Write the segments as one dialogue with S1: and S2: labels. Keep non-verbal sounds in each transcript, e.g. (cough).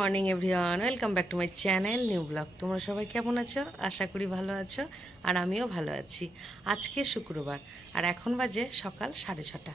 S1: Morning everyone welcome back to my channel new blog তোমরা সবাই কেমন আছো? আশা করি ভালো আছো, আর আমিও ভালো আছি। আজকে শুক্রবার, আর এখন বাজে সকাল সাড়ে ছটা।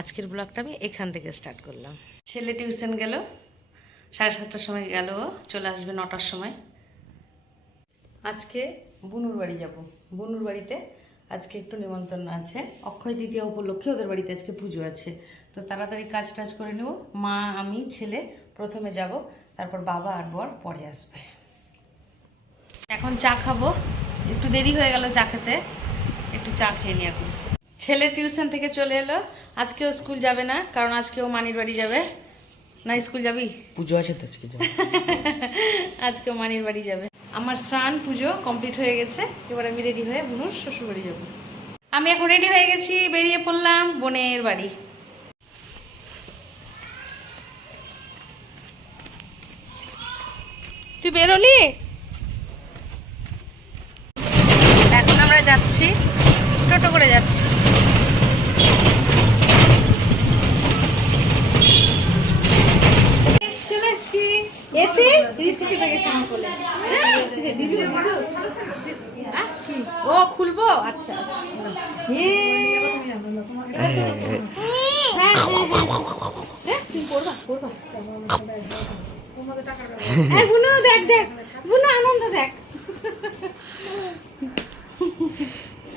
S1: আজকের ব্লগটা আমি এখান থেকে স্টার্ট করলাম। ছেলে টিউশন গেল, সাড়ে সাতটার সময় গেল, চলে আসবে নটার সময়। আজকে বুনুর বাড়ি যাব। বুনুর বাড়িতে আজকে একটু নিমন্ত্রণ আছে। অক্ষয় দ্বিতীয় উপলক্ষে ওদের বাড়িতে আজকে পুজো আছে। তো তাড়াতাড়ি কাজ টাজ করে নেব। মা, আমি, ছেলে, প্রথমে যাব। তারপর বাবা আর বর পরে আসবে। এখন চা খাব। একটু দেরি হয়ে গেল চা খেতে। একটু চা খেয়ে নি এখন। ছেলে টিউশন থেকে চলে এলো। আজকেও স্কুল যাবে না কারণ আজকেও মানির বাড়ি যাবে। না স্কুল যাবি?
S2: পুজো আছে তো আজকে যাও। (laughs)
S1: আজকে মানির বাড়ি যাবে। আমার স্নান পুজো কমপ্লিট হয়ে গেছে। এবার আমি রেডি হয়ে বোনুর শ্বশুর বাড়ি যাব। আমি এখন রেডি হয়ে গেছি বেরিয়ে পড়লাম বোনের বাড়ি। তুই বেরোলি? এখন আমরা যাচ্ছি টোটো করে যাচ্ছি। চলে এসছি। এসে রিসিটি পেয়ে আমার হ্যাঁ? ও খুলবো? আচ্ছা আচ্ছা বুনু, দেখ দেখ। বুনু আনন্দ দেখ।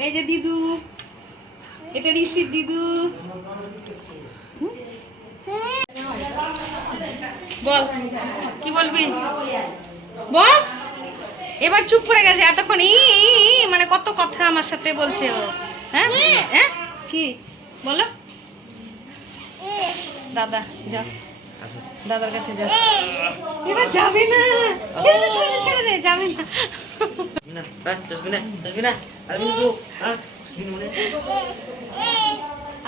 S1: এই যে দিদু এটা ঋষির দিদু। বল কি বলবি? বল। এবার চুপ করে গেছে এতক্ষণ। ই মানে কত কথা আমার সাথে বলছে ও। হ্যাঁ? হ্যাঁ? কি? বলো। দাদা যা
S2: আসো।
S1: দাদার কাছে যা। এবার যাবে না। ছেড়ে দে, ছেড়ে দে, যাবে না।
S2: না, না, যাসবি না, আসবি না আসবি না?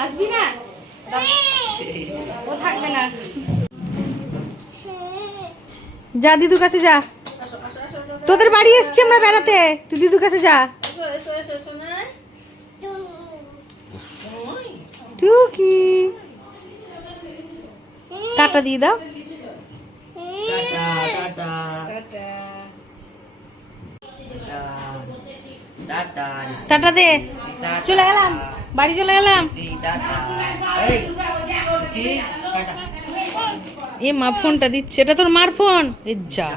S1: আসবি না? ও থাকবে না। যা দিদুর কাছে যা। তোদের বাড়ি এসছি আমরা বেড়াতে। তুই দিদুর কাছে যা। টুকি। টাটা দিয়ে দাও।
S2: টাটা,
S1: দে। চলে গেলাম। বাড়ি চলে গেলাম। এ মা ফোনটা দিচ্ছে। এটা তোর মার ফোন? এ যা।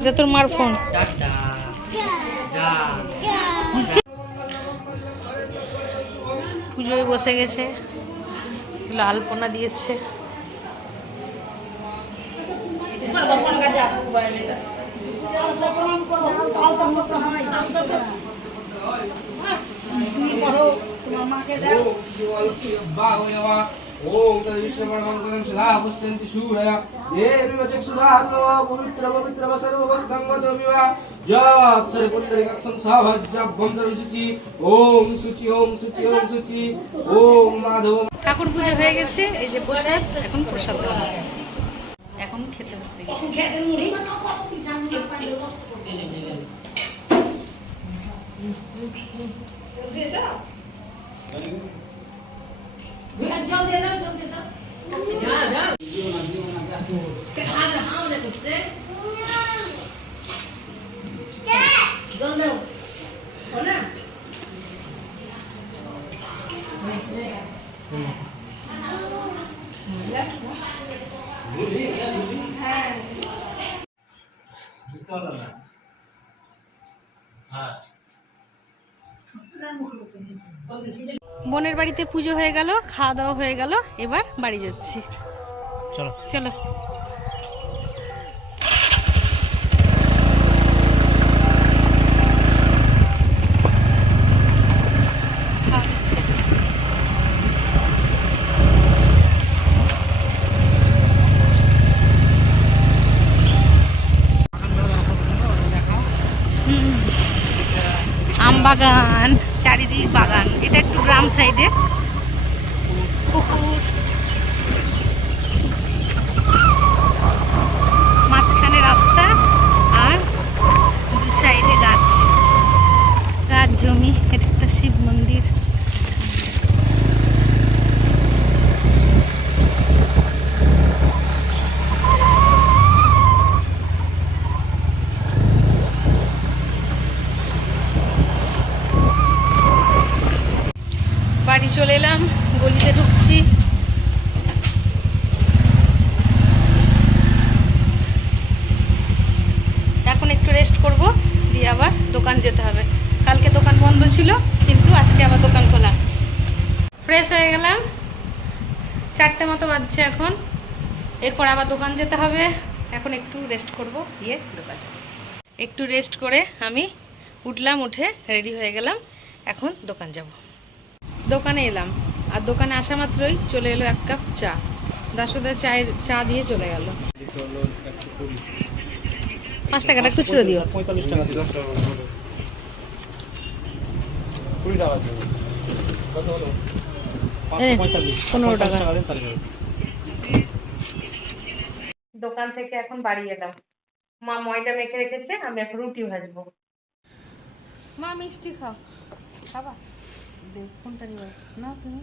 S1: এটা তোর মার ফোন। পুজোয় বসে গেছে। এগুলো আলপনা দিয়েছে।
S3: ओम तद्विश्वपरमं सदा पश्यन्ति सूरय देवी वचक्षुधातो पवित्र पवित्र वसर्ववस्थं वचमिव यत् सर्वपुण्डरीकक्षं सभज्जबन्धविशुचि ॐ शुचि ॐ शुचि ॐ शुचि ॐ माधव
S1: ঠাকুর পুজো হয়ে গেছে এই যে প্রসাদ এখন প্রসাদ দেওয়া হবে। এখন খেতে বসে গেছে। বোনের বাড়িতে পুজো হয়ে গেল খাওয়া দাওয়া হয়ে গেল এবার বাড়ি যাচ্ছি
S2: চলো
S1: চলো খাওয়া দিচ্ছে। হুম। আম বাগান এটা একটু গ্রাম সাইডে পুকুর মাঝখানে রাস্তা আর দু সাইডে গাছ গাছ জমি এটা একটা শিব মন্দির বাড়ি চলে এলাম, গলিতে ঢুকছি। এখন একটু রেস্ট করব, দিয়ে আবার দোকান যেতে হবে। কালকে দোকান বন্ধ ছিল, কিন্তু আজকে আবার দোকান খোলা। ফ্রেশ হয়ে গেলাম। চারটে মতো বাজছে এখন। এরপর আবার দোকান যেতে হবে। এখন একটু রেস্ট করব দিয়ে দোকান একটু রেস্ট করে আমি উঠলাম, উঠে রেডি হয়ে গেলাম। এখন দোকান যাব। দোকানে এলাম। আর দোকানে আসা মাত্রই চলে এলো এক কাপ চা। দাসুদা চায়ের চা দিয়ে চলে গেল। পাঁচ টাকাটা খুচরো দিও।
S3: পঁয়তাল্লিশ টাকা কুড়ি কত হলো?
S1: পনেরো দোকান থেকে এখন বাড়ি এলাম। মা ময়দা মেখে রেখেছে আমি এখন রুটি ভাজবো। মা মিষ্টি খাও। খাবা? দেখ কোনটা নিবা? না তুমি।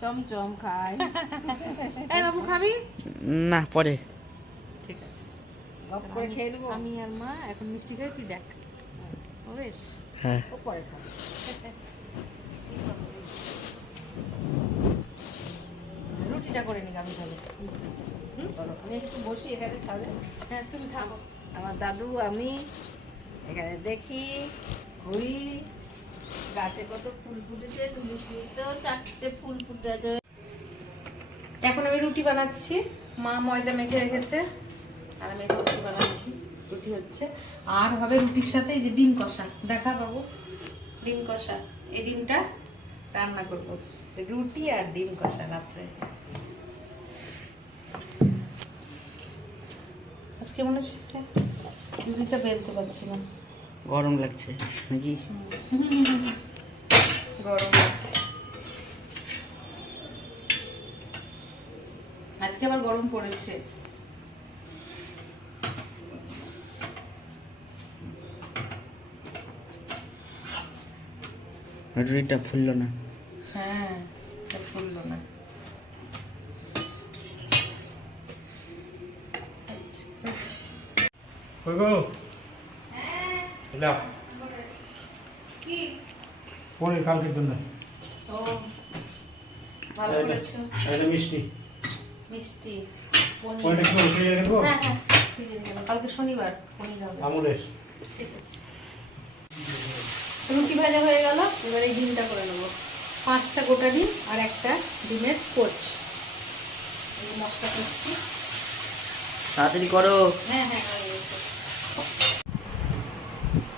S1: চমচম খাই। (laughs) এই বাবু খাবি?
S2: না পরে।
S1: ঠিক আছে। গপ করে খেয়ে নেব। আমি আর মা এখন মিষ্টি খাই তুই দেখ। ও বেশ।
S2: হ্যাঁ।
S1: ও পরে খাবে। রুটিটা করে নি আমি তাহলে। হুম? আমি একটু বসি এখানে খাবে। হ্যাঁ তুমি থামো। আমার দাদু আমি এখানে দেখি ঘুরি। গাছে কত ফুল ফুটেছে তুমি ফুলতেও চারটে ফুল ফুটেছে। এখন আমি রুটি বানাচ্ছি। মা ময়দা মেখে রেখেছে, আর আমি রুটি বানাচ্ছি। রুটি হচ্ছে, আর হবে রুটির সাথে যে ডিম কষা। দেখা বাবু, ডিম কষা। এই ডিমটা রান্না করব। রুটি আর ডিম কষা রাত্রে। আজকে মনে হচ্ছে? রুটিটা বেলতে পারছি না।
S2: গরম লাগছে নাকি?
S1: গরম লাগছে। আজকে আবার গরম পড়েছে।
S2: রুটিটা ফুললো না।
S1: হ্যাঁ এটা ফুললো না।
S3: কই গো এলাম
S1: কি
S3: পনির কালকের জন্য।
S1: ও ভালো করেছ।
S3: এটা মিষ্টি।
S1: মিষ্টি পনির।
S3: পনিরটা কি উঠে রাখব
S1: হ্যাঁ হ্যাঁ ফ্রিজে দিয়ে দাও। কালকে শনিবার পনির হবে।
S3: আমুলের।
S1: ঠিক আছে। রুটি ভাজা হয়ে গেল এবার এই ডিমটা করে নেব। পাঁচটা গোটা ডিম আর একটা ডিমের কোচ। মশলা করছি।
S2: তাড়াতাড়ি করো।
S1: হ্যাঁ হ্যাঁ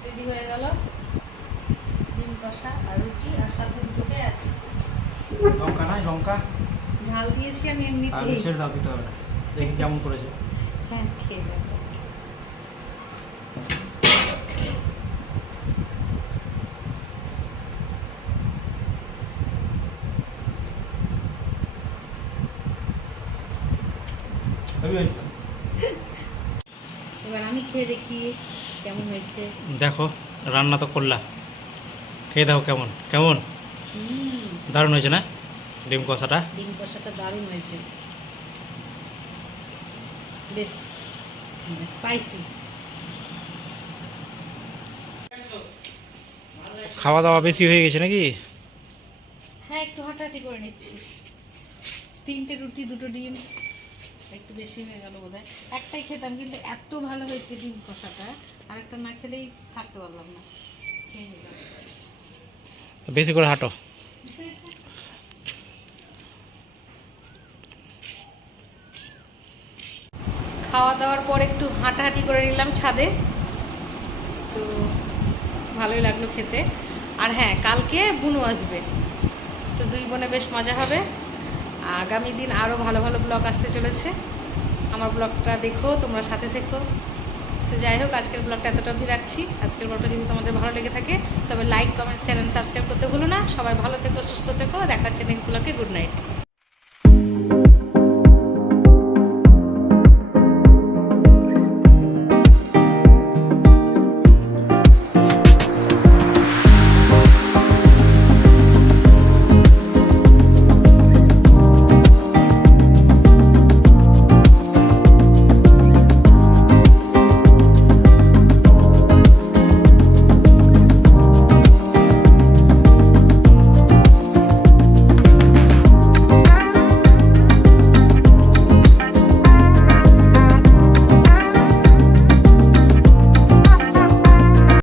S1: রেডি হয়ে গেল ডিম কষা আর রুটি আর সাথে দুটো পেঁয়াজ
S3: লঙ্কা নাই লঙ্কা?
S1: ঝাল দিয়েছি আমি
S3: আর ছেড়ে দাও দিতে হবে না। দেখি কেমন করেছে।
S1: হ্যাঁ খেয়ে দেখো। এবার আমি খেয়ে দেখি কেমন হয়েছে।
S3: দেখো রান্না তো করলা। খেয়ে দেখো কেমন কেমন? দারুণ হয়েছে না? ডিম কষাটা?
S1: ডিম কষাটা দারুণ হয়েছে। বেশ স্পাইসি
S3: খাওয়া দাওয়া বেশি হয়ে গেছে নাকি?
S1: হ্যাঁ একটু হাঁটাহাঁটি করে নিচ্ছি। তিনটে রুটি দুটো ডিম একটু বেশি হয়ে গেল বোধ একটাই খেতাম কিন্তু এত ভালো হয়েছে ডিম কষাটা। আর একটা না খেলেই থাকতে পারলাম না।
S3: বেশি করে হাঁটো।
S1: খাওয়া দাওয়ার পর একটু হাঁটাহাঁটি করে নিলাম ছাদে। তো ভালোই লাগল খেতে। আর হ্যাঁ কালকে বুনু আসবে। তো দুই বোনে বেশ মজা হবে। আগামী দিন আরও ভালো ভালো ব্লগ আসতে চলেছে। আমার ব্লগটা দেখো, তোমরা সাথে থেকো। তো যাই হোক, আজকের ব্লগটা এতটা অবধি রাখছি। আজকের ব্লগটা যদি তোমাদের ভালো লেগে থাকে, তবে like comment share and subscribe করতে ভুলো না। সবাই ভালো থেকো, সুস্থ থেকো। দেখা হচ্ছে নেক্সট ব্লগে গুড নাইট